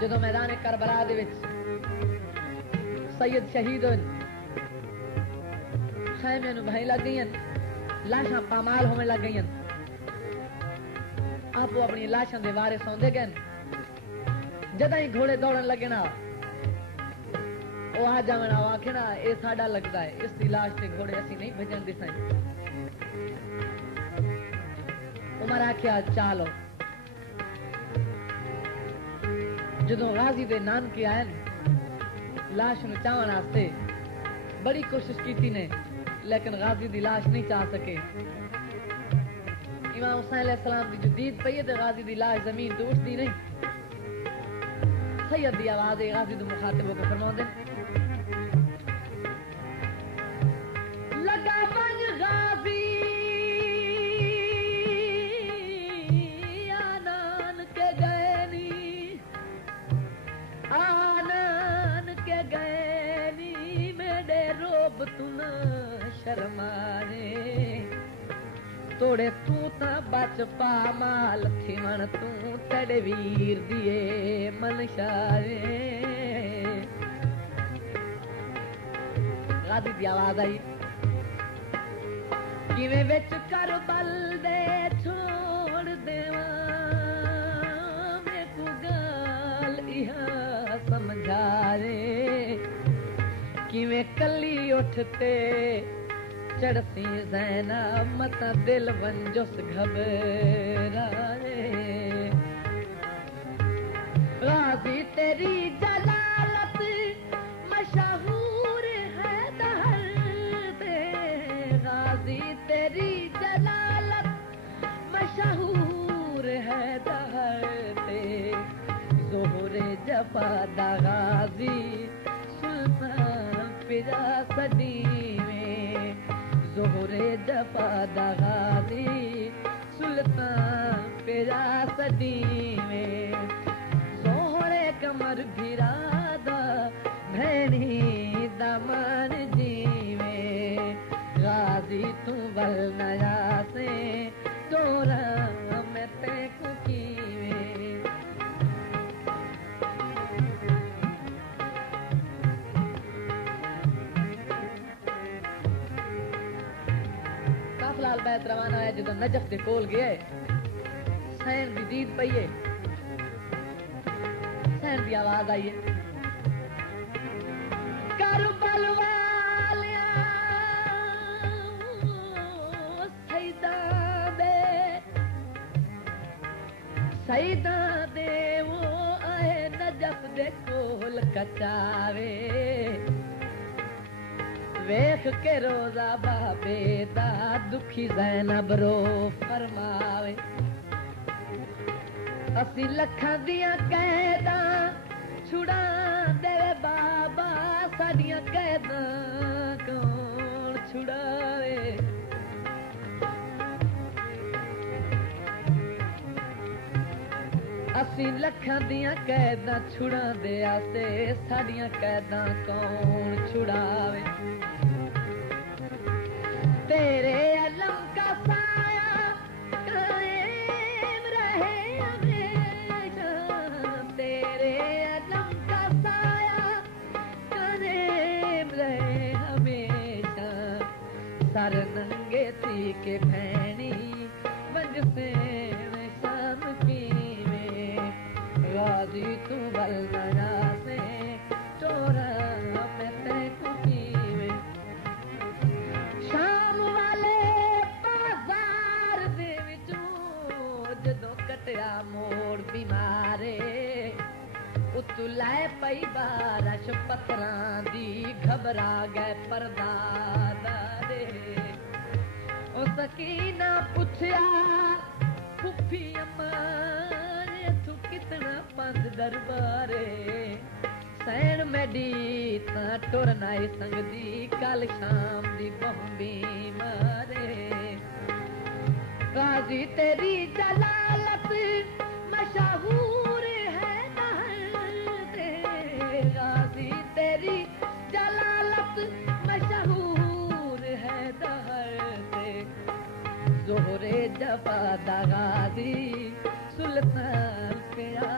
जदों मैदान करबला दे विच सैयद शहीद खैमे नूं भाई लग गई, लाशां पामाल होने लग गई, आपो अपनी लाशां दे वारे सौंदे गए। जदा ही घोड़े दौड़न लगे ना वो आ जावन आखे ना ये साडा लगता है, इसकी लाश से घोड़े असी नहीं भजन दिसाई। उमर आख्या चालो। जदों गाजी दे नानके आए लाश नूं चाहण वास्ते बड़ी कोशिश की ने, लेकिन गाजी दी लाश नहीं चाह सके। इमाम हुसैन अलैहिस्सलाम दी जो दीद पई ते गाजी दी लाश जमीन तो उठदी नहीं। सैयद दी आवाज गाजी दे मुखातिब होकर फरमाउंदे, लगा बन गाजी आनन के गए नी, आनन के गए नी, मेरे रोब तू न शर्माए, तोड़े तू ता बच पा माल थिवण तू तेरे वीर दिए मनशाए। गाजी दी आवाज आई, किवें विच करबल दे छोड़ देवा, मैं को गाल इहा समझाए, किवें कली उठते चढ़ती ज़ैना मत दिल वंजुस घबराए। गाजी तेरी जलालत मशहूर है दहर दे, गाजी तेरी जलालत मशहूर है दहर दे, ज़ोहरे जफा दा गाजी सुल्तान पिरा सदी में, ज़ोहरे जफा दा गाजी सुल्तान पिरा सदी में, ज़ोहरे कमर भिरादा भैनी दमन जीवे, गाजी तू बल नया से तोरा मैं तेको कीवे। काफिला बैत रवाना है जो नजफ दे कोल गए, सैन दी दीद पई है, सैन दी आवाज आई है, करबल वालिया सईदा दे वो आए नजफ दे कोल कचावे, वेख के रोजा बाबे दा दुखी ज़ैनब रो फरमावे, असी लखां दियां कैदा छुड़ा देवे बाबा, साडियां कैदा कौन छुड़ावे। असी लखां दियां कैदा छुड़ा दे आसे, साडियां कैदा कौन छुड़ावे। तेरे अलम का साया कायम रहे हमेशा, तेरे अलम का साया कायम रहे हमेशा, सर नंगे थी के भैनी बंज से शाम की में, गाजी तू बल नया से चोरा मैं तेको की में। शाम वाले बाजार दे विचों जदों कटिया मोड़ बीमारे, उतु लाए पई बारिश पत्थरां दी, घबरा गए परदादारे। ओ सकीना पुछया फुफी अम्मा तू कितना पंज दरबारे, सैन मैडी ता टुरना संग दी, कल शाम दी बम्बी मारे। गाजी तेरी जलालत मशहूर है दहर दे, गाजी तेरी जलालत मशहूर है दहर दे, ज़ोहरे जफा दा गाजी सुल्तान पिया